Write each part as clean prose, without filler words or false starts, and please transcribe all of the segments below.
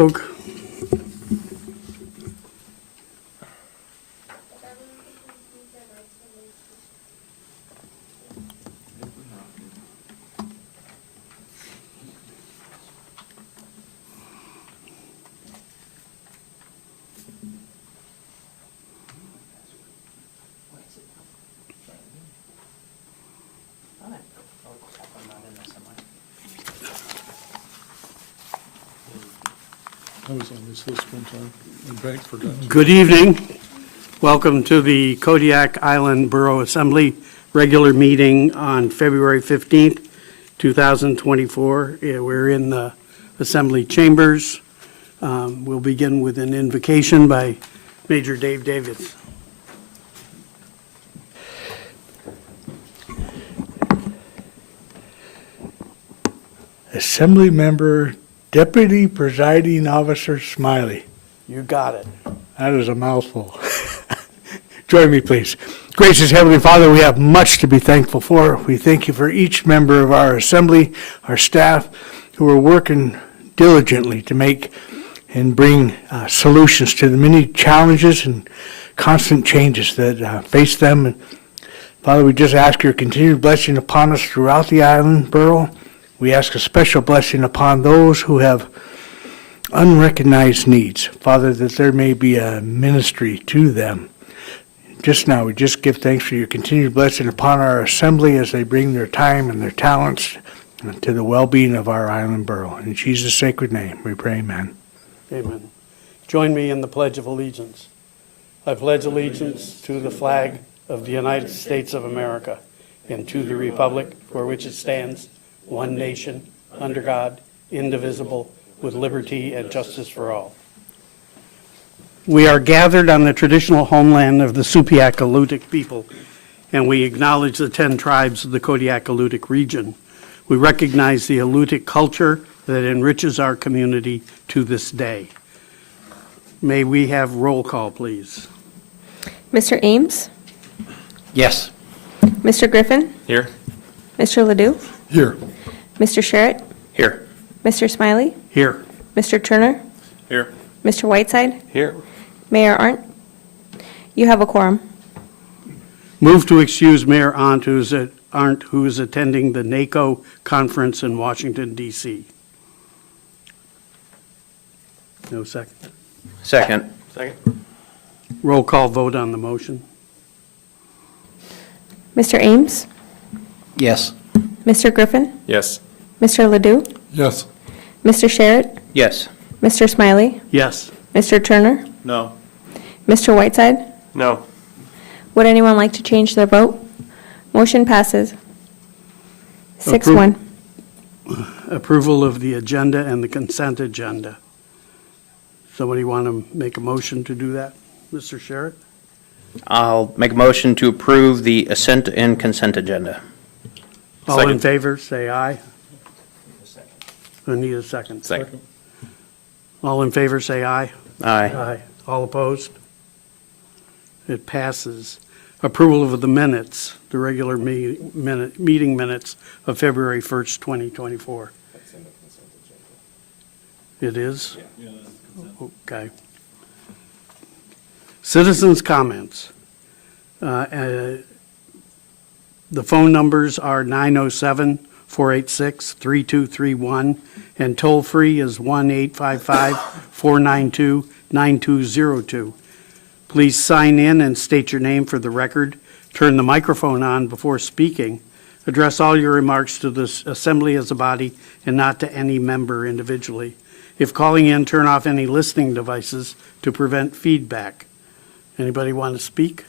Oak. I was on this list one time, and Bank forgot to. Good evening. Welcome to the Kodiak Island Borough Assembly regular meeting on February 15th, 2024. We're in the Assembly chambers. We'll begin with an invocation by Major Dave Davis. Assembly Member Deputy Presiding Officer Smiley. You got it. That is a mouthful. Join me, please. Gracious Heavenly Father, we have much to be thankful for. We thank you for each member of our assembly, our staff, who are working diligently to make and bring solutions to the many challenges and constant changes that face them. And Father, we just ask your continued blessing upon us throughout the island borough. We ask a special blessing upon those who have unrecognized needs. Father, that there may be a ministry to them. Just now, we just give thanks for your continued blessing upon our assembly as they bring their time and their talents to the well-being of our island borough. In Jesus' sacred name, we pray, amen. Amen. Join me in the Pledge of Allegiance. I pledge allegiance to the flag of the United States of America and to the republic for which it stands, one nation, under God, indivisible, with liberty and justice for all. We are gathered on the traditional homeland of the Supiaq-Alutiiq people, and we acknowledge the 10 tribes of the Kodiak-Alutiiq region. We recognize the Alutiiq culture that enriches our community to this day. May we have roll call, please? Mr. Ames? Yes. Mr. Griffin? Here. Mr. Ledoux? Here. Mr. Sherritt? Here. Mr. Smiley? Here. Mr. Turner? Here. Mr. Whiteside? Here. Mayor Arndt? You have a quorum. Move to excuse Mayor Arndt, who is attending the NACO conference in Washington, D.C. No second. Second. Second. Roll call vote on the motion. Mr. Ames? Yes. Mr. Griffin? Yes. Mr. Ledoux? Yes. Mr. Sherritt? Yes. Mr. Smiley? Yes. Mr. Turner? No. Mr. Whiteside? No. Would anyone like to change their vote? Motion passes. 6-1. Approval of the agenda and the consent agenda. Somebody want to make a motion to do that? Mr. Sherritt? I'll make a motion to approve the assent and consent agenda. All in Second. favor, say aye. I need a second. Second. All in favor, say aye. Aye. Aye. All opposed? It passes. Approval of the minutes, the regular meeting minutes of February 1st, 2024. It is? Okay. Citizens' comments. The phone numbers are 907-486-3231, and toll-free is 1-855-492-9202. Please sign in and state your name for the record. Turn the microphone on before speaking. Address all your remarks to the assembly as a body and not to any member individually. If calling in, turn off any listening devices to prevent feedback. Anybody want to speak?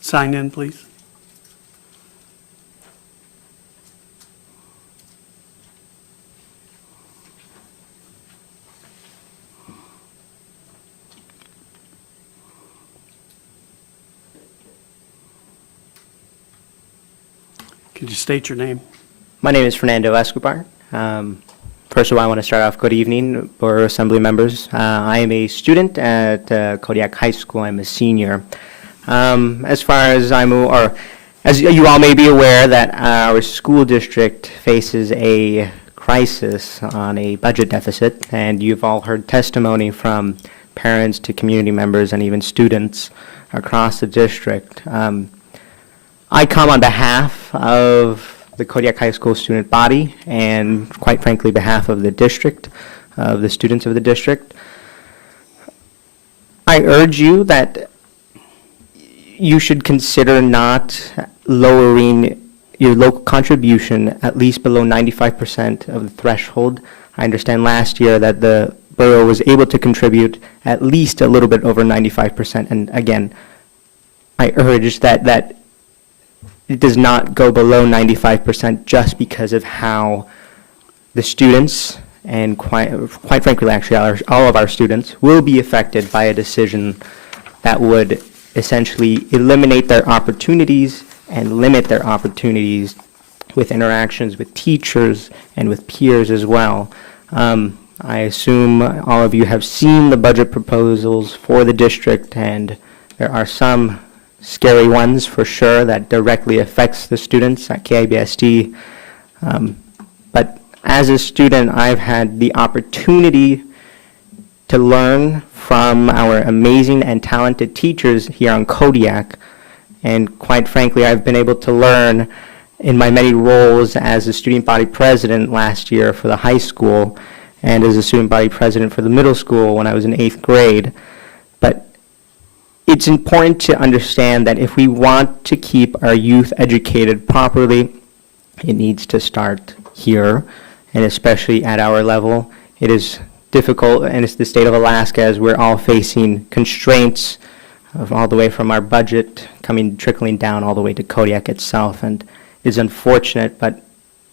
Sign in, please. Could you state your name? My name is Fernando Escobar. First of all, I want to start off, good evening, Borough Assembly members. I am a student at Kodiak High School. I'm a senior. As As you all may be aware, that our school district faces a crisis on a budget deficit, and you've all heard testimony from parents to community members and even students across the district. I come on behalf of the Kodiak High School student body and, quite frankly, behalf of the district, of the students of the district. I urge you that you should consider not lowering your local contribution at least below 95% of the threshold. I understand last year that the borough was able to contribute at least a little bit over 95%. And again, I urge that it does not go below 95% just because of how the students, and quite frankly, actually, all of our students will be affected by a decision that would essentially eliminate their opportunities and limit their opportunities with interactions with teachers and with peers as well. I assume all of you have seen the budget proposals for the district, and there are some scary ones for sure that directly affects the students at KIBSD. But as a student, I've had the opportunity to learn from our amazing and talented teachers here on Kodiak. And quite frankly, I've been able to learn in my many roles as a student body president last year for the high school and as a student body president for the middle school when I was in 8th grade. But it's important to understand that if we want to keep our youth educated properly, it needs to start here, and especially at our level. It is difficult, and it's the state of Alaska as we're all facing constraints of all the way from our budget trickling down all the way to Kodiak itself. And it's unfortunate, but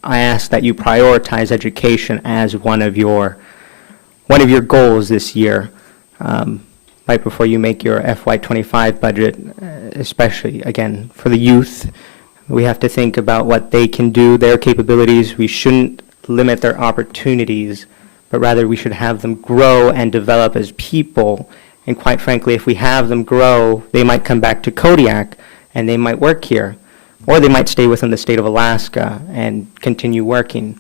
I ask that you prioritize education as one of your goals this year, right before you make your FY25 budget, especially, again, for the youth. We have to think about what they can do, their capabilities. We shouldn't limit their opportunities, but rather we should have them grow and develop as people. And quite frankly, if we have them grow, they might come back to Kodiak and they might work here, or they might stay within the state of Alaska and continue working.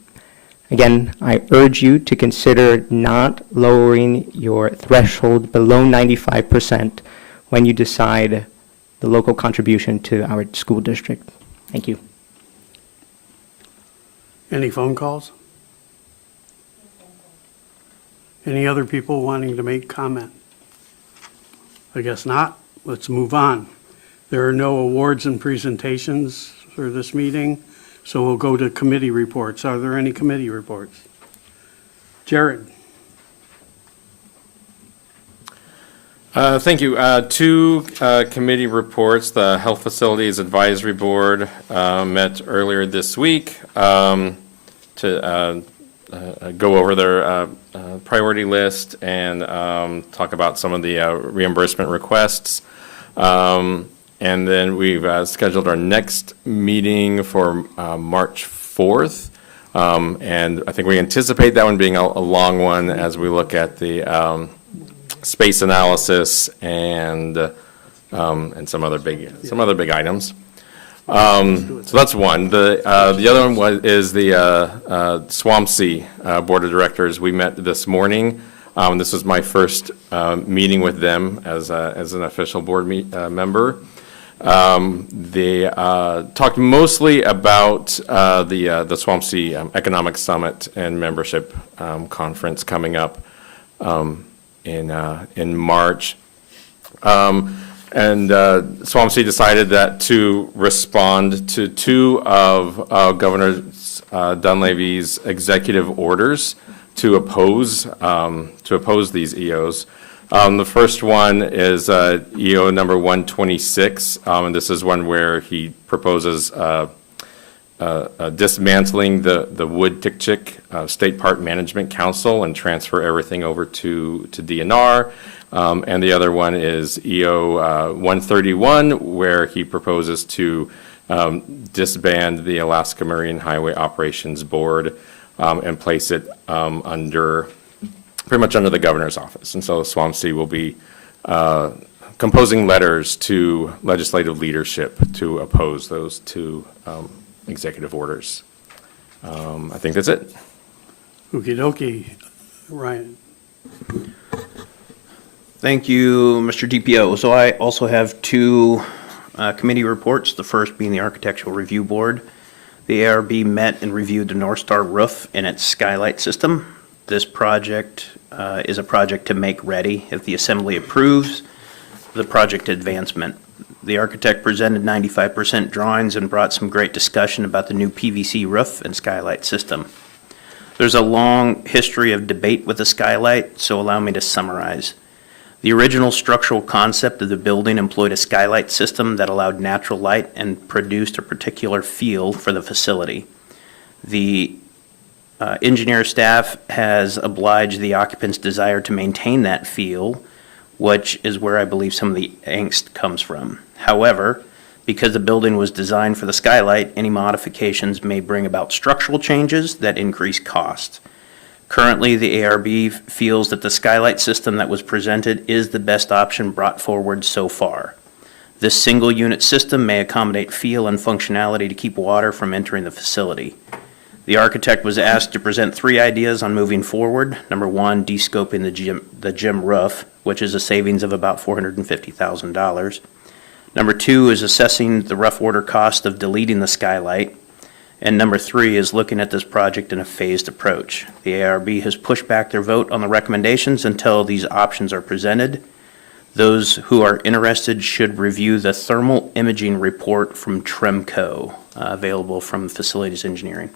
Again, I urge you to consider not lowering your threshold below 95% when you decide the local contribution to our school district. Thank you. Any phone calls? Any other people wanting to make comment? I guess not. Let's move on. There are no awards and presentations for this meeting, so we'll go to committee reports. Are there any committee reports? Jared? Thank you. Two committee reports. The Health Facilities Advisory Board met earlier this week to go over their priority list and talk about some of the reimbursement requests. And then we've scheduled our next meeting for March 4th. And I think we anticipate that one being a long one as we look at the space analysis and some other big items. So that's one. The other one is the SWAMC Board of Directors. We met this morning. This was my first meeting with them as an official board member. They talked mostly about the SWAMC Economic Summit and Membership Conference coming up in March. And SWAMC decided that to respond to two of Governor Dunleavy's executive orders to oppose these EOs. The first one is EO number 126, and this is one where he proposes dismantling the Wood-Tikchik State Park Management Council and transfer everything over to DNR. And the other one is EO 131, where he proposes to disband the Alaska Marine Highway Operations Board and place it pretty much under the governor's office. And so SWAMC will be composing letters to legislative leadership to oppose those two executive orders. I think that's it. Okey dokey. Ryan? Thank you, Mr. DPO. So I also have two committee reports, the first being the Architectural Review Board. The ARB met and reviewed the North Star roof and its skylight system. This project is a project to make ready if the Assembly approves the project advancement. The architect presented 95% drawings and brought some great discussion about the new PVC roof and skylight system. There's a long history of debate with the skylight, so allow me to summarize. The original structural concept of the building employed a skylight system that allowed natural light and produced a particular feel for the facility. The engineer staff has obliged the occupants' desire to maintain that feel, which is where I believe some of the angst comes from. However, because the building was designed for the skylight, any modifications may bring about structural changes that increase cost. Currently, the ARB feels that the skylight system that was presented is the best option brought forward so far. This single-unit system may accommodate feel and functionality to keep water from entering the facility. The architect was asked to present 3 ideas on moving forward. Number 1, de-scoping the gym roof, which is a savings of about $450,000. Number 2 is assessing the rough order cost of deleting the skylight. And number 3 is looking at this project in a phased approach. The ARB has pushed back their vote on the recommendations until these options are presented. Those who are interested should review the thermal imaging report from Tremco, available from Facilities Engineering.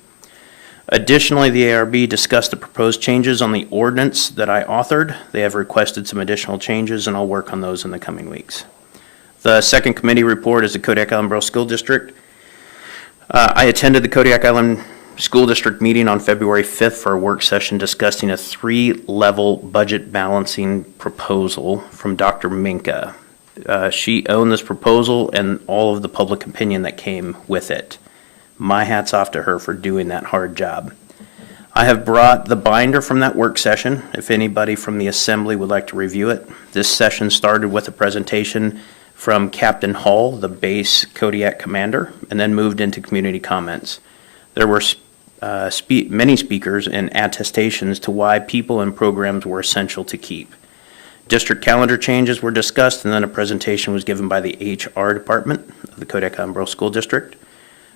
Additionally, the ARB discussed the proposed changes on the ordinance that I authored. They have requested some additional changes, and I'll work on those in the coming weeks. The second committee report is the Kodiak Island Borough School District. I attended the Kodiak Island School District meeting on February 5th for a work session discussing a 3-level budget balancing proposal from Dr. Minka. She owned this proposal and all of the public opinion that came with it. My hat's off to her for doing that hard job. I have brought the binder from that work session if anybody from the Assembly would like to review it. This session started with a presentation from Captain Hall, the base Kodiak commander, and then moved into community comments. There were many speakers and attestations to why people and programs were essential to keep. District calendar changes were discussed, and then a presentation was given by the HR department of the Kodiak Island Borough School District.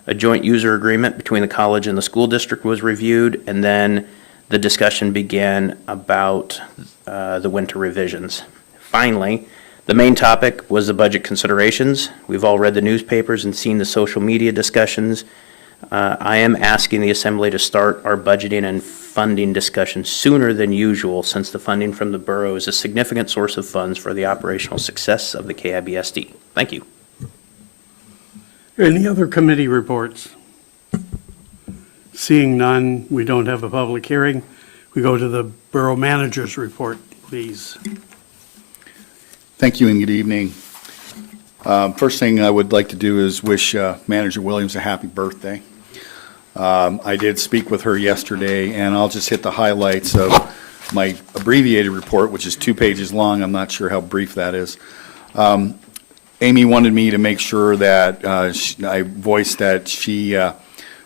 A joint user agreement between the college and the school district was reviewed, and then the discussion began about the winter revisions. Finally, the main topic was the budget considerations. We've all read the newspapers and seen the social media discussions. I am asking the Assembly to start our budgeting and funding discussion sooner than usual, since the funding from the borough is a significant source of funds for the operational success of the KIBSD. Thank you. Any other committee reports? Seeing none, we don't have a public hearing. We go to the Borough Manager's report, please. Thank you and good evening. First thing I would like to do is wish Manager Williams a happy birthday. I did speak with her yesterday, and I'll just hit the highlights of my abbreviated report, which is 2 pages long. I'm not sure how brief that is. Amy wanted me to make sure that I voiced that she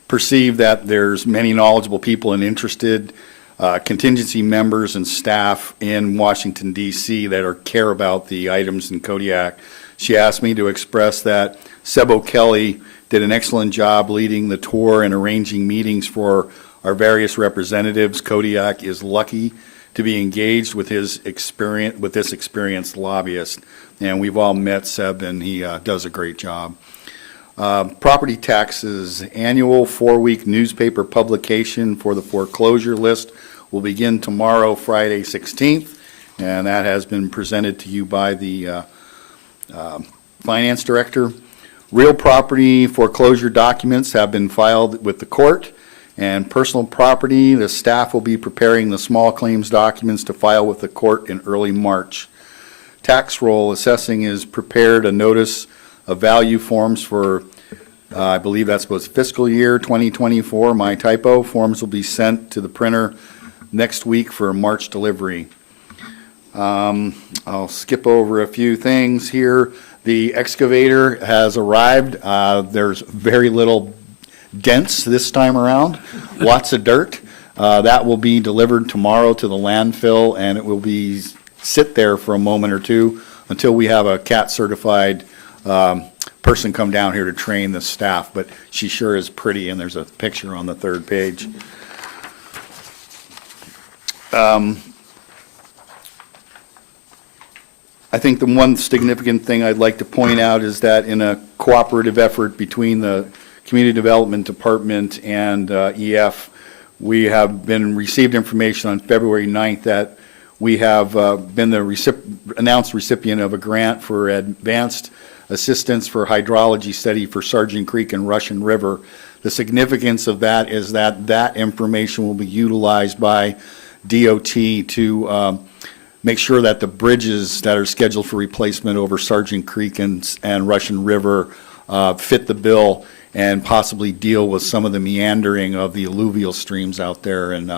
perceived that there's many knowledgeable people and interested contingency members and staff in Washington, D.C. that care about the items in Kodiak. She asked me to express that Seb O'Kelly did an excellent job leading the tour and arranging meetings for our various representatives. Kodiak is lucky to be engaged with this experienced lobbyist, and we've all met Seb, and he does a great job. Property taxes, annual 4-week newspaper publication for the foreclosure list will begin tomorrow, Friday 16th, and that has been presented to you by the Finance Director. Real property foreclosure documents have been filed with the court, and personal property, the staff will be preparing the small claims documents to file with the court in early March. Tax roll assessing is prepared a notice of value forms for, I believe that's supposed fiscal year 2024, my typo. Forms will be sent to the printer next week for March delivery. I'll skip over a few things here. The excavator has arrived. There's very little dents this time around, lots of dirt. That will be delivered tomorrow to the landfill, and it will be sit there for a moment or two until we have a CAT certified person come down here to train the staff. But she sure is pretty, and there's a picture on the third page. I think the one significant thing I'd like to point out is that in a cooperative effort between the Community Development Department and EF, we have received information on February 9th that we have been the announced recipient of a grant for advanced assistance for hydrology study for Sargent Creek and Russian River. The significance of that is that that information will be utilized by DOT to make sure that the bridges that are scheduled for replacement over Sargent Creek and Russian River fit the bill and possibly deal with some of the meandering of the alluvial streams out there, and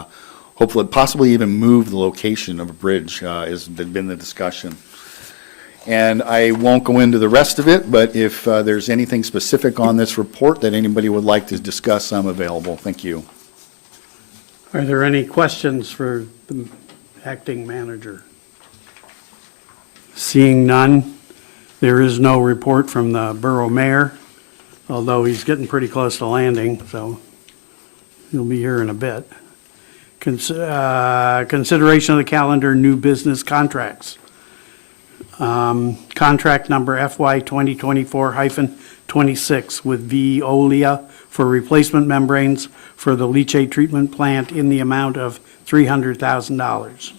hopefully possibly even move the location of a bridge has been the discussion. And I won't go into the rest of it, but if there's anything specific on this report that anybody would like to discuss, I'm available. Thank you. Are there any questions for the acting manager? Seeing none, there is no report from the borough mayor, although he's getting pretty close to landing, so he'll be here in a bit. Consideration of the calendar, new business contracts. Contract number FY 2024-26 with Veolia for replacement membranes for the leachate treatment plant in the amount of $300,000.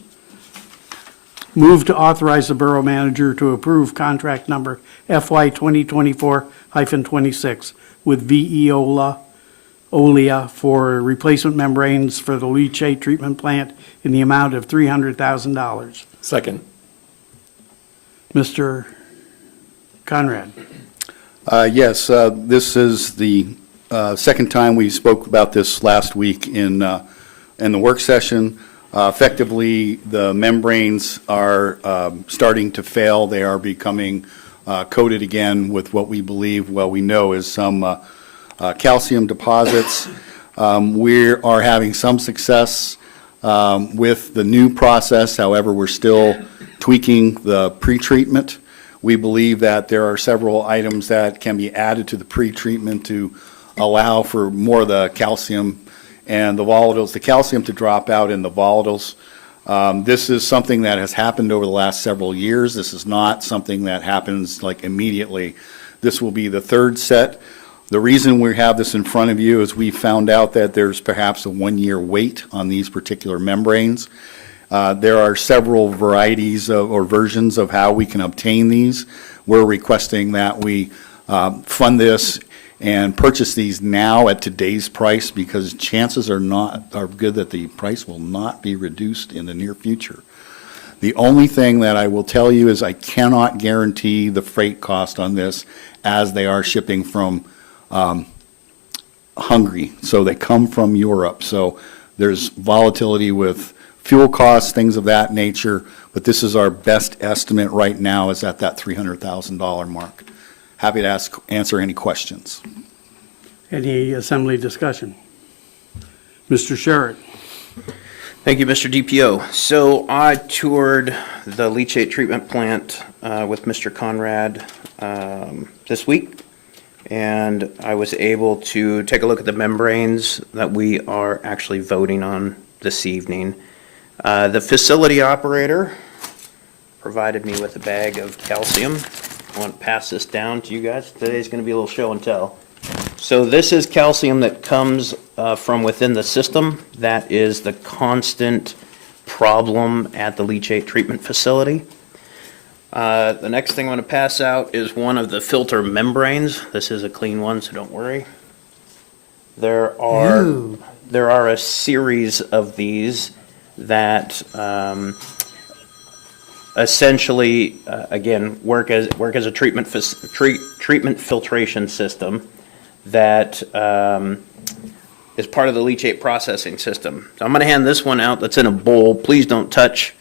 Move to authorize the borough manager to approve contract number FY 2024-26 with Veolia for replacement membranes for the leachate treatment plant in the amount of $300,000. Second. Mr. Conrad. Yes, this is the second time we spoke about this last week in the work session. Effectively, the membranes are starting to fail. They are becoming coated again with what we believe, well, we know is some calcium deposits. We are having some success with the new process. However, we're still tweaking the pretreatment. We believe that there are several items that can be added to the pretreatment to allow for more of the calcium and the volatiles, the calcium to drop out in the volatiles. This is something that has happened over the last several years. This is not something that happens like immediately. This will be the third set. The reason we have this in front of you is we found out that there's perhaps a 1-year wait on these particular membranes. There are several varieties or versions of how we can obtain these. We're requesting that we fund this and purchase these now at today's price, because chances are good that the price will not be reduced in the near future. The only thing that I will tell you is I cannot guarantee the freight cost on this, as they are shipping from Hungary, so they come from Europe. So there's volatility with fuel costs, things of that nature, but this is our best estimate right now, is at that $300,000 mark. Happy to answer any questions. Any assembly discussion? Mr. Sherritt. Thank you, Mr. DPO. So I toured the leachate treatment plant with Mr. Conrad this week, and I was able to take a look at the membranes that we are actually voting on this evening. The facility operator provided me with a bag of calcium. I want to pass this down to you guys. Today's going to be a little show and tell. So this is calcium that comes from within the system. That is the constant problem at the leachate treatment facility. The next thing I want to pass out is one of the filter membranes. This is a clean one, so don't worry. There are a series of these that essentially, again, work as a treatment filtration system that is part of the leachate processing system. So I'm going to hand this one out that's in a bowl. Please don't touch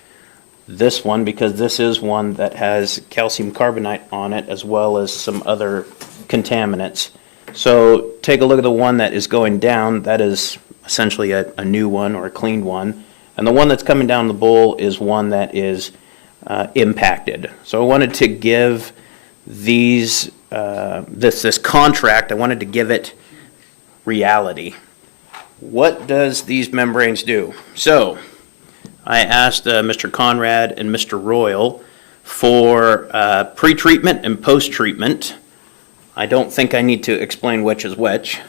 this one because this is one that has calcium carbonate on it as well as some other contaminants. So take a look at the one that is going down. That is essentially a new one or a cleaned one. And the one that's coming down the bowl is one that is impacted. So I wanted to give these, this contract, I wanted to give it reality. What does these membranes do? So I asked Mr. Conrad and Mr. Royal for pre-treatment and post-treatment. I don't think I need to explain which is which.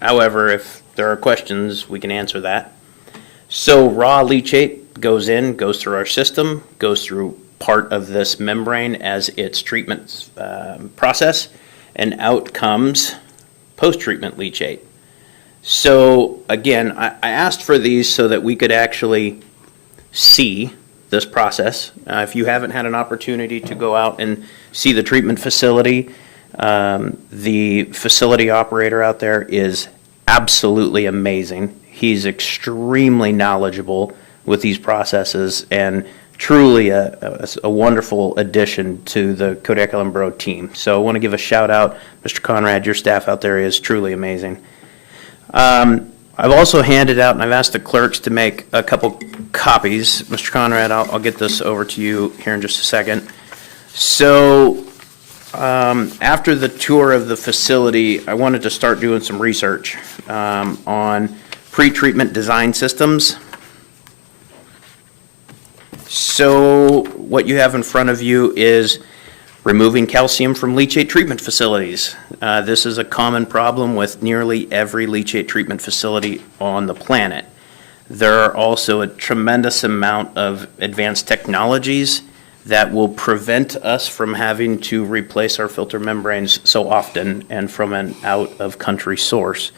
However, if there are questions, we can answer that. So raw leachate goes in, goes through our system, goes through part of this membrane as its treatment process, and out comes post-treatment leachate. So again, I asked for these so that we could actually see this process. If you haven't had an opportunity to go out and see the treatment facility, the facility operator out there is absolutely amazing. He's extremely knowledgeable with these processes and truly a wonderful addition to the Kodiak Borough team. So I want to give a shout out, Mr. Conrad, your staff out there is truly amazing. I've also handed out, and I've asked the clerks to make a couple copies. Mr. Conrad, I'll get this over to you here in just a second. So after the tour of the facility, I wanted to start doing some research on pre-treatment design systems. So what you have in front of you is removing calcium from leachate treatment facilities. This is a common problem with nearly every leachate treatment facility on the planet. There are also a tremendous amount of advanced technologies that will prevent us from having to replace our filter membranes so often and from an out-of-country source.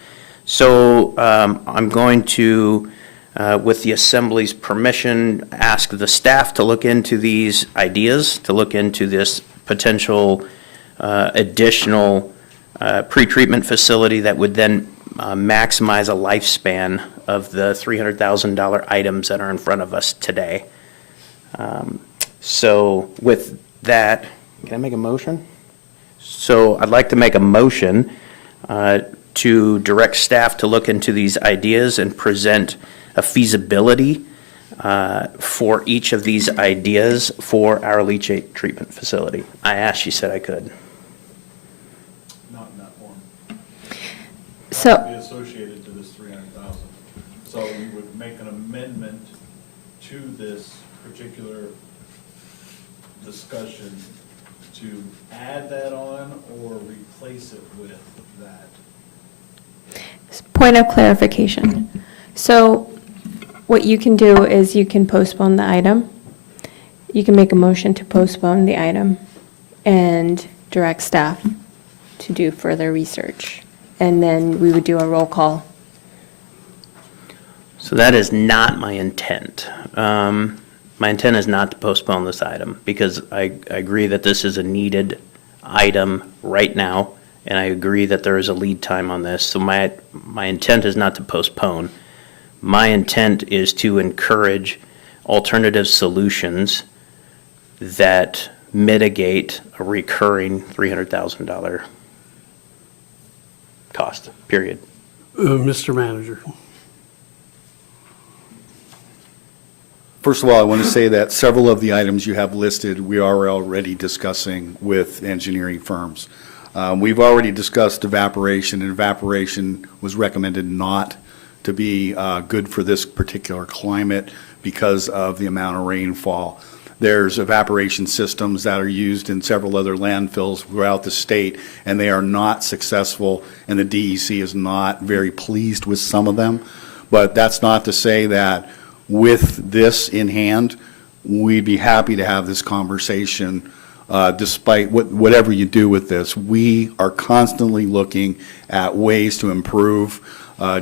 So I'm going to, with the Assembly's permission, ask the staff to look into these ideas, to look into this potential additional pre-treatment facility that would then maximize a lifespan of the $300,000 items that are in front of us today. So with that, can I make a motion? So I'd like to make a motion to direct staff to look into these ideas and present a feasibility for each of these ideas for our leachate treatment facility. I asked, she said I could. Not in that form. So, Be associated to this 300,000. So you would make an amendment to this particular discussion to add that on or replace it with that. point of clarification. So what you can do is you can postpone the item. You can make a motion to postpone the item and direct staff to do further research. And then we would do a roll call. So that is not my intent. My intent is not to postpone this item because I agree that this is a needed item right now, and I agree that there is a lead time on this. So my intent is not to postpone. My intent is to encourage alternative solutions that mitigate a recurring $300,000 cost, period. Mr. Manager. First of all, I want to say that several of the items you have listed, we are already discussing with engineering firms. We've already discussed evaporation, and evaporation was recommended not to be good for this particular climate because of the amount of rainfall. There's evaporation systems that are used in several other landfills throughout the state, and they are not successful, and the DEC is not very pleased with some of them. But that's not to say that with this in hand, we'd be happy to have this conversation despite whatever you do with this. We are constantly looking at ways to improve.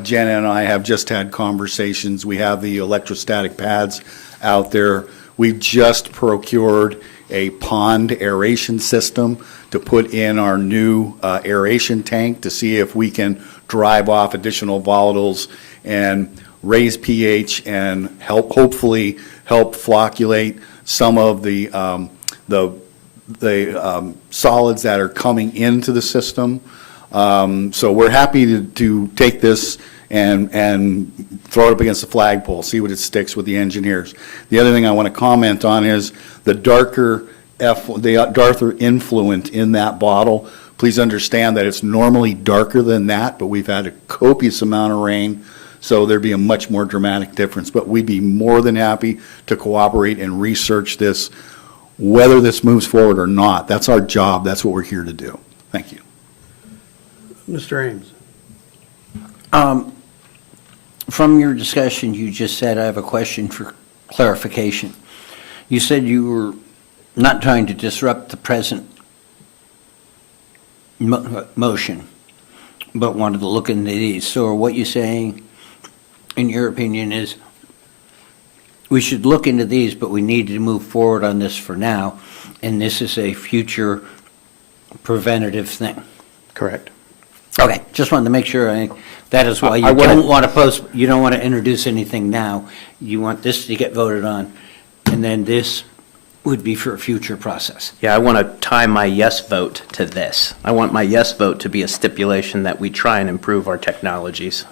Jenna and I have just had conversations. We have the electrostatic pads out there. We've just procured a pond aeration system to put in our new aeration tank to see if we can drive off additional volatiles. And raise pH and hopefully help flocculate some of the solids that are coming into the system. So we're happy to take this and throw it up against the flagpole, see what it sticks with the engineers. The other thing I want to comment on is the darker influent in that bottle. Please understand that it's normally darker than that, but we've had a copious amount of rain, so there'd be a much more dramatic difference. But we'd be more than happy to cooperate and research this, whether this moves forward or not. That's our job. That's what we're here to do. Thank you. Mr. Ames. From your discussion, you just said, I have a question for clarification. You said you were not trying to disrupt the present motion, but wanted to look into these. So what you're saying, in your opinion, is we should look into these, but we need to move forward on this for now, and this is a future preventative thing. Correct. Okay, just wanted to make sure. That is why you I wanna- don't want to you don't want to introduce anything now. You want this to get voted on, and then this would be for a future process. Yeah, I want to tie my yes vote to this. I want my yes vote to be a stipulation that we try and improve our technologies.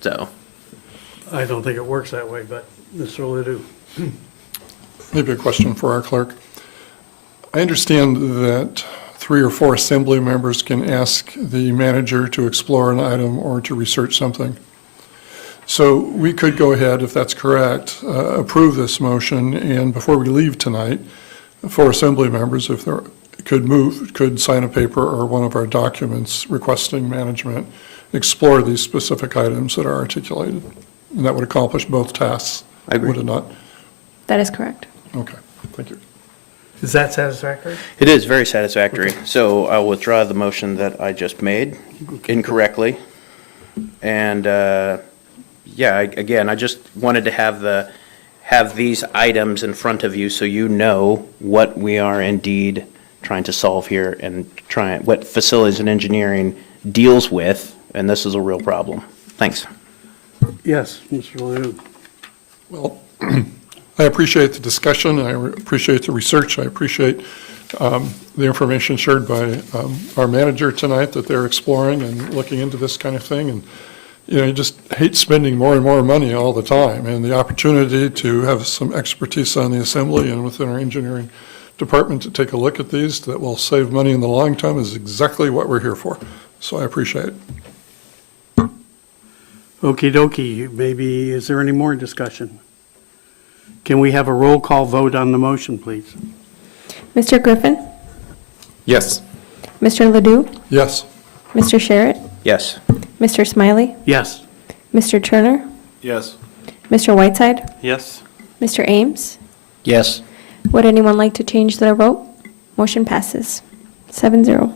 So, I don't think it works that way, but Mr. Ledoux. Maybe a question for our clerk. I understand that 3 or 4 assembly members can ask the manager to explore an item or to research something. So we could go ahead, if that's correct, approve this motion, and before we leave tonight, 4 assembly members, if they could sign a paper or one of our documents requesting management explore these specific items that are articulated. And that would accomplish both tasks. I agree. Would it not? That is correct. Okay, thank you. Is that satisfactory? it is very satisfactory. So I'll withdraw the motion that I just made incorrectly. And, again, I just wanted to have these items in front of you so you know what we are indeed trying to solve here and what facilities and engineering deals with, and this is a real problem. Thanks. Yes, Mr. Ledoux. Well, I appreciate the discussion, I appreciate the research, I appreciate the information shared by our manager tonight that they're exploring and looking into this kind of thing. And, you just hate spending more and more money all the time. And the opportunity to have some expertise on the assembly and within our engineering department to take a look at these that will save money in the long term is exactly what we're here for. So I appreciate it. Okey dokey, maybe, is there any more discussion? Can we have a roll call vote on the motion, please? Mr. Griffin? Yes. Mr. Ledoux? Yes. Mr. Sherritt? Yes. Mr. Smiley? Yes. Mr. Turner? Yes. Mr. Whiteside? Yes. Mr. Ames? Yes. Would anyone like to change their vote? Motion passes 7-0.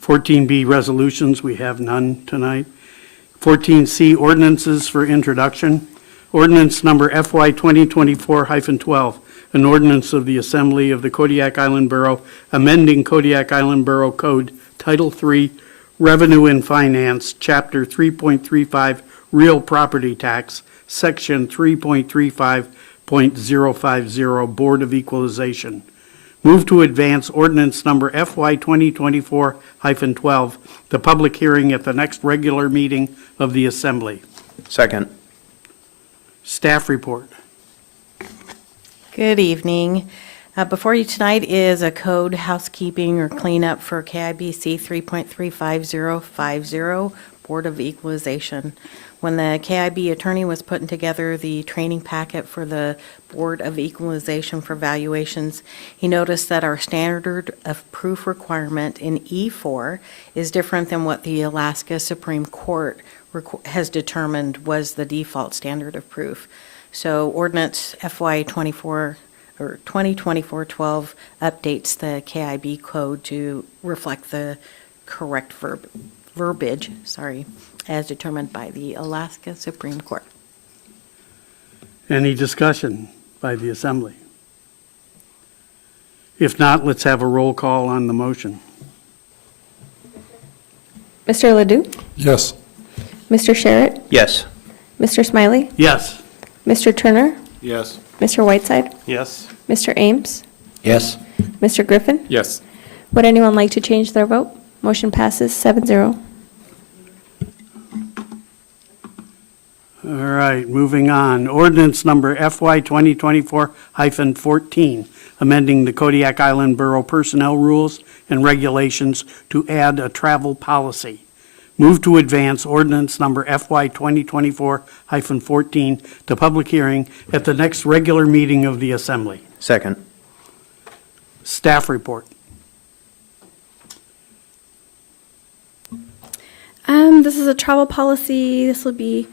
14B resolutions, we have none tonight. 14C ordinances for introduction. Ordinance number FY 2024-12, an ordinance of the Assembly of the Kodiak Island Borough amending Kodiak Island Borough Code Title III Revenue and Finance, Chapter 3.35 Real Property Tax, Section 3.35.050 Board of Equalization. Move to advance ordinance number FY 2024-12, the public hearing at the next regular meeting of the Assembly. Second. Staff report. Good evening. Before you tonight is a code housekeeping or cleanup for KIBC 3.35050, Board of Equalization. When the KIB attorney was putting together the training packet for the Board of Equalization for valuations, he noticed that our standard of proof requirement in E4 is different than what the Alaska Supreme Court has determined was the default standard of proof. So ordinance FY 2024-12 updates the KIB code to reflect the correct verbiage, as determined by the Alaska Supreme Court. Any discussion by the Assembly? If not, let's have a roll call on the motion. Mr. Ledoux? Yes. Mr. Sherritt? Yes. Mr. Smiley? Yes. Mr. Turner? Yes. Mr. Whiteside? Yes. Mr. Ames? Yes. Mr. Griffin? Yes. Would anyone like to change their vote? Motion passes 7-0. All right, moving on. Ordinance number FY 2024-14, amending the Kodiak Island Borough Personnel Rules and Regulations to add a travel policy. Move to advance ordinance number FY 2024-14 to public hearing at the next regular meeting of the Assembly. Second. Staff report. This is a travel policy. This will be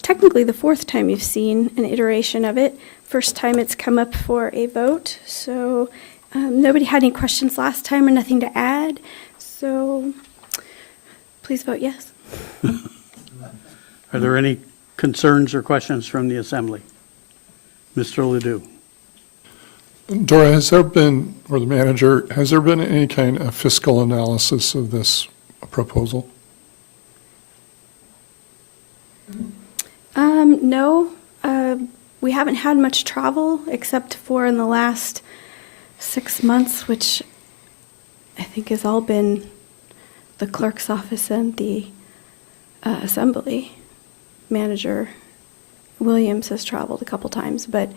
technically the fourth time you've seen an iteration of it. First time it's come up for a vote. So nobody had any questions last time or nothing to add. So please vote yes. Are there any concerns or questions from the Assembly? Mr. Ledoux. Dora, has there been, or the manager, has there been any kind of fiscal analysis of this proposal? No, we haven't had much travel except for in the last 6 months, which I think has all been the clerk's office and the assembly. Manager Williams has traveled a couple times, but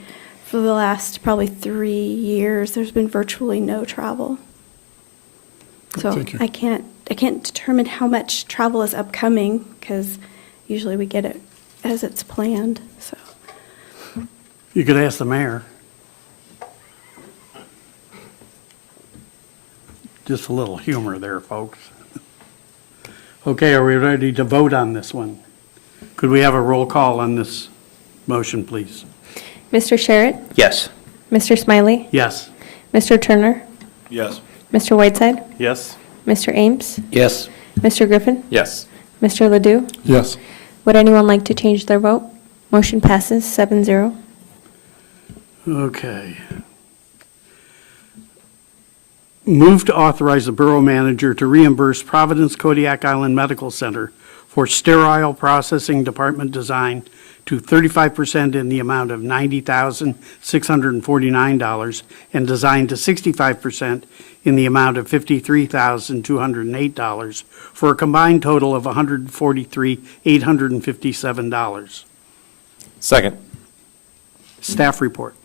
for the last probably 3 years, there's been virtually no travel. So Thank you. I can't determine how much travel is upcoming because usually we get it as it's planned, so. You could ask the mayor. Just a little humor there, folks. Okay, are we ready to vote on this one? Could we have a roll call on this motion, please? Mr. Sherritt? Yes. Mr. Smiley? Yes. Mr. Turner? Yes. Mr. Whiteside? Yes. Mr. Ames? Yes. Mr. Griffin? Yes. Mr. Ledoux? Yes. Would anyone like to change their vote? Motion passes 7-0. Okay. Move to authorize the borough manager to reimburse Providence Kodiak Island Medical Center for sterile processing department design to 35% in the amount of $90,649 and design to 65% in the amount of $53,208 for a combined total of $143,857. Second. Staff report.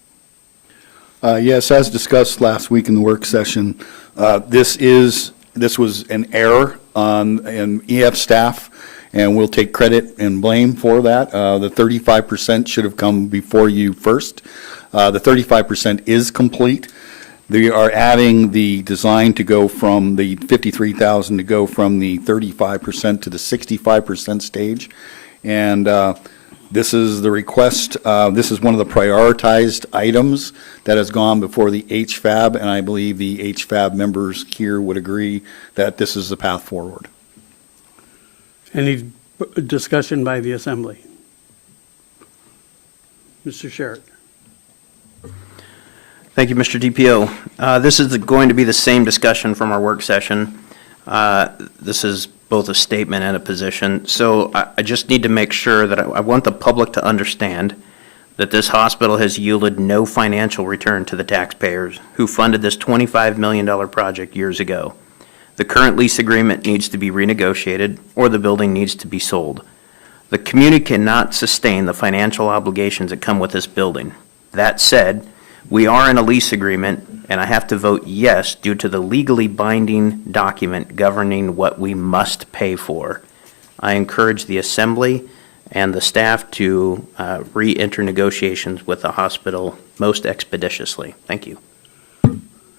Yes, as discussed last week in the work session, this was an error in EF staff, and we'll take credit and blame for that. The 35% should have come before you first. The 35% is complete. They are adding the design to go from the 53,000 to go from the 35% to the 65% stage. And this is the request. This is one of the prioritized items that has gone before the HFAB, and I believe the HFAB members here would agree that this is the path forward. Any discussion by the Assembly? Mr. Sherritt. Thank you, Mr. DPO. This is going to be the same discussion from our work session. This is both a statement and a position. So I just need to make sure that I want the public to understand that this hospital has yielded no financial return to the taxpayers who funded this $25 million project years ago. The current lease agreement needs to be renegotiated or the building needs to be sold. The community cannot sustain the financial obligations that come with this building. That said, we are in a lease agreement, and I have to vote yes due to the legally binding document governing what we must pay for. I encourage the Assembly and the staff to re-enter negotiations with the hospital most expeditiously. Thank you.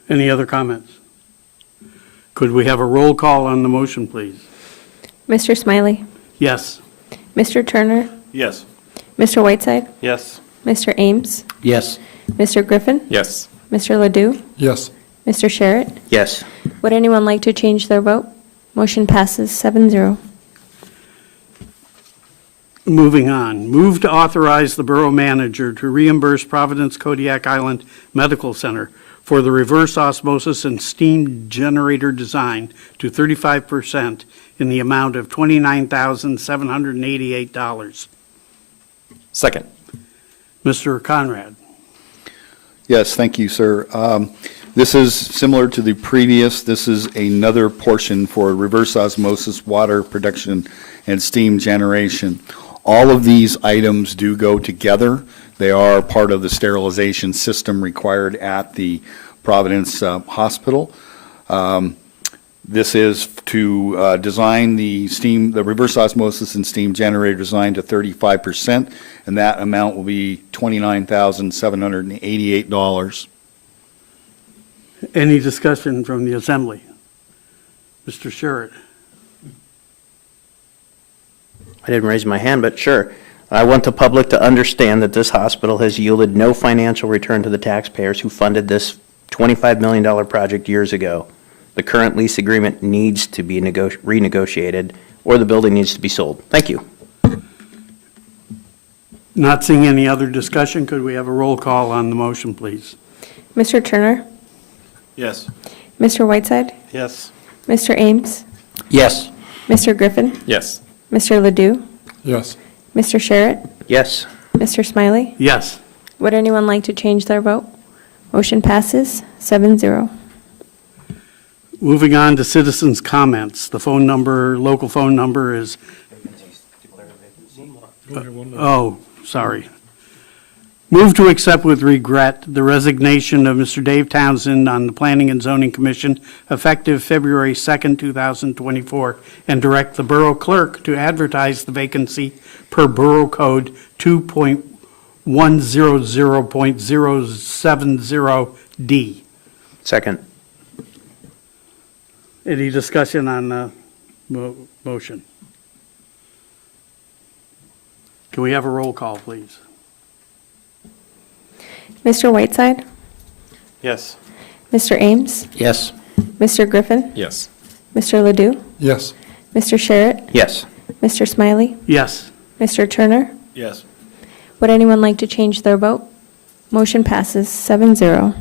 Any other comments? Could we have a roll call on the motion, please? Mr. Smiley? Yes. Mr. Turner? Yes. Mr. Whiteside? Yes. Mr. Ames? Yes. Mr. Griffin? Yes. Mr. Ledoux? Yes. Mr. Sherritt? Yes. Would anyone like to change their vote? Motion passes 7-0. Moving on. Move to authorize the borough manager to reimburse Providence Kodiak Island Medical Center for the reverse osmosis and steam generator design to 35% in the amount of $29,788. Second. Mr. Conrad. Yes, thank you, sir. This is similar to the previous. This is another portion for reverse osmosis water production and steam generation. All of these items do go together. They are part of the sterilization system required at the Providence Hospital. This is to design the reverse osmosis and steam generator design to 35%, and that amount will be $29,788. Any discussion from the assembly? Mr. Sherritt. I didn't raise my hand, but sure. I want the public to understand that this hospital has yielded no financial return to the taxpayers who funded this $25 million project years ago. The current lease agreement needs to be renegotiated, or the building needs to be sold. Thank you. Not seeing any other discussion, could we have a roll call on the motion, please? Mr. Turner, Yes. Mr. Whiteside, Yes. Mr. Ames, Yes. Mr. Griffin, Yes. Mr. Ledoux, Yes. Mr. Sherritt, Yes. Mr. Smiley. Yes. Would anyone like to change their vote? Motion passes 7-0. Moving on to citizens' comments. The phone number, local phone number is, oh, sorry. Move to accept with regret the resignation of Mr. Dave Townsend on the Planning and Zoning Commission effective February 2nd, 2024, and direct the Borough Clerk to advertise the vacancy per Borough Code 2.100.070D. Second. Any discussion on the motion? Can we have a roll call, please? Mr. Whiteside, Yes. Mr. Ames, Yes. Mr. Griffin, Yes. Mr. Ledoux, Yes. Mr. Sherritt, Yes. Mr. Smiley, Yes. Mr. Turner. Yes. Would anyone like to change their vote? Motion passes 7-0.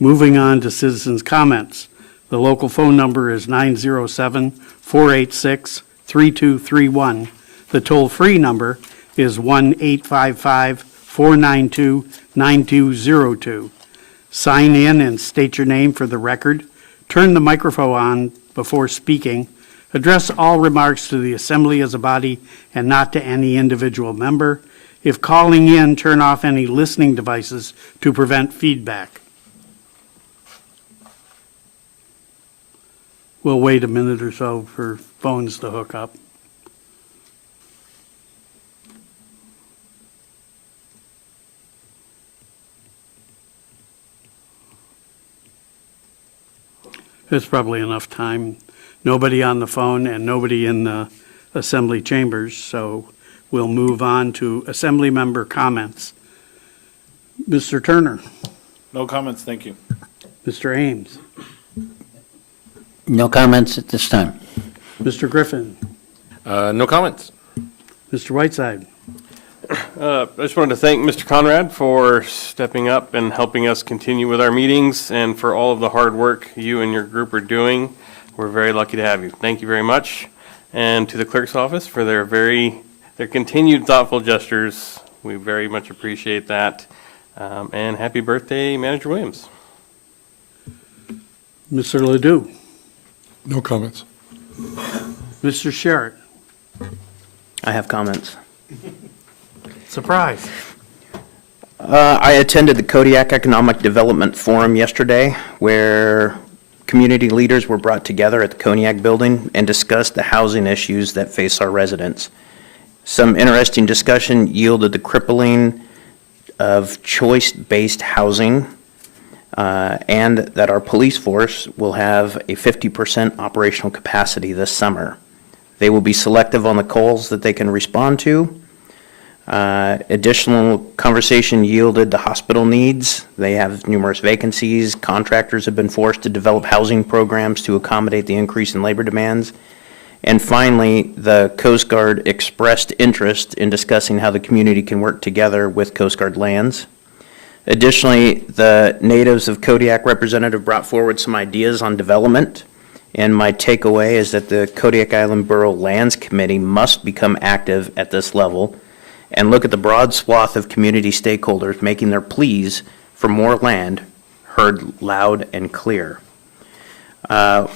Moving on to citizens' comments. The local phone number is 907-486-3231. The toll-free number is 1-855-492-9202. Sign in and state your name for the record. Turn the microphone on before speaking. Address all remarks to the assembly as a body and not to any individual member. If calling in, turn off any listening devices to prevent feedback. We'll wait a minute or so for phones to hook up. There's probably enough time. Nobody on the phone and nobody in the assembly chambers, so we'll move on to assembly member comments. Mr. Turner, No comments, thank you. Mr. Ames, No comments at this time. Mr. Griffin, No comments. Mr. Whiteside. I just wanted to thank Mr. Conrad for stepping up and helping us continue with our meetings and for all of the hard work you and your group are doing. We're very lucky to have you. Thank you very much. And to the clerk's office for their continued thoughtful gestures. We very much appreciate that. And happy birthday, Manager Williams. Mr. Ledoux, No comments. Mr. Sherritt. I have comments. Surprise. I attended the Kodiak Economic Development Forum yesterday, where community leaders were brought together at the Kodiak building and discussed the housing issues that face our residents. Some interesting discussion yielded the crippling of choice-based housing, and that our police force will have a 50% operational capacity this summer. They will be selective on the calls that they can respond to. Additional conversation yielded the hospital needs. They have numerous vacancies. Contractors have been forced to develop housing programs to accommodate the increase in labor demands. And finally, the Coast Guard expressed interest in discussing how the community can work together with Coast Guard lands. Additionally, the natives of Kodiak representative brought forward some ideas on development. And my takeaway is that the Kodiak Island Borough Lands Committee must become active at this level and look at the broad swath of community stakeholders making their pleas for more land heard loud and clear. At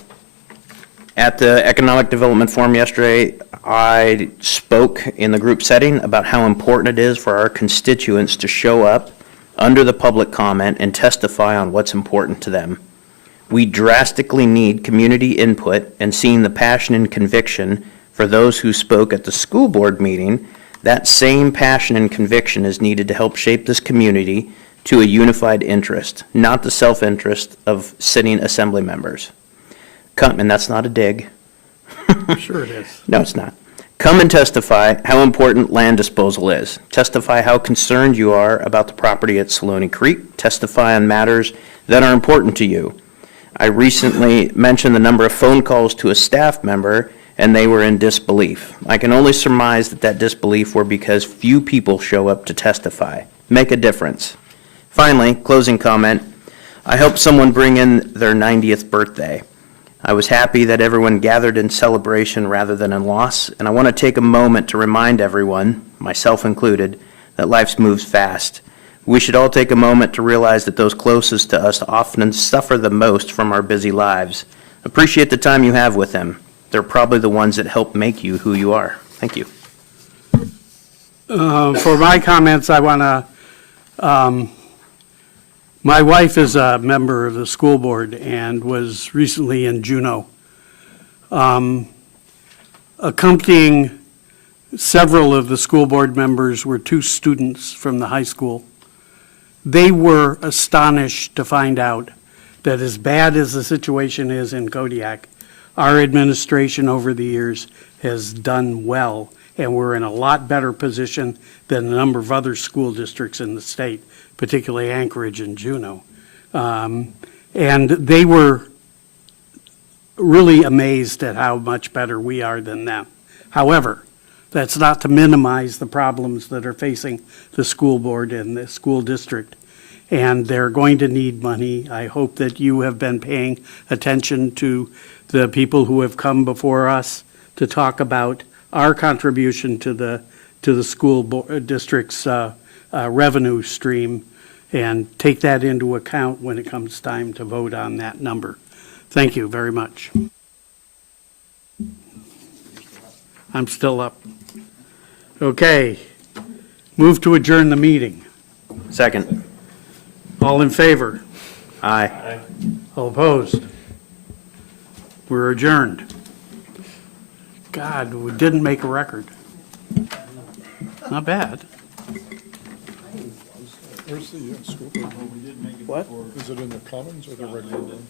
the Economic Development Forum yesterday, I spoke in the group setting about how important it is for our constituents to show up under the public comment and testify on what's important to them. We drastically need community input, and seeing the passion and conviction for those who spoke at the school board meeting, that same passion and conviction is needed to help shape this community to a unified interest, not the self-interest of sitting assembly members. Come, and that's not a dig. Sure it is. No, it's not. Come and testify how important land disposal is. Testify how concerned you are about the property at Saloni Creek. Testify on matters that are important to you. I recently mentioned the number of phone calls to a staff member, and they were in disbelief. I can only surmise that that disbelief were because few people show up to testify. Make a difference. Finally, closing comment, I helped someone bring in their 90th birthday. I was happy that everyone gathered in celebration rather than in loss, and I want to take a moment to remind everyone, myself included, that life moves fast. We should all take a moment to realize that those closest to us often suffer the most from our busy lives. Appreciate the time you have with them. They're probably the ones that help make you who you are. Thank you. For my comments, I want to, my wife is a member of the school board and was recently in Juneau. Accompanying several of the school board members were two students from the high school. They were astonished to find out that as bad as the situation is in Kodiak, our administration over the years has done well, and we're in a lot better position than a number of other school districts in the state, particularly Anchorage and Juneau. And they were really amazed at how much better we are than them. However, that's not to minimize the problems that are facing the school board and the school district. And they're going to need money. I hope that you have been paying attention to the people who have come before us to talk about our contribution to the school district's revenue stream, and take that into account when it comes time to vote on that number. Thank you very much. I'm still up. Okay. Move to adjourn the meeting. Second. All in favor? Aye. All opposed? We're adjourned. God, we didn't make a record. Not bad. Where's the school board? What? Is it in the Commons or the regular room?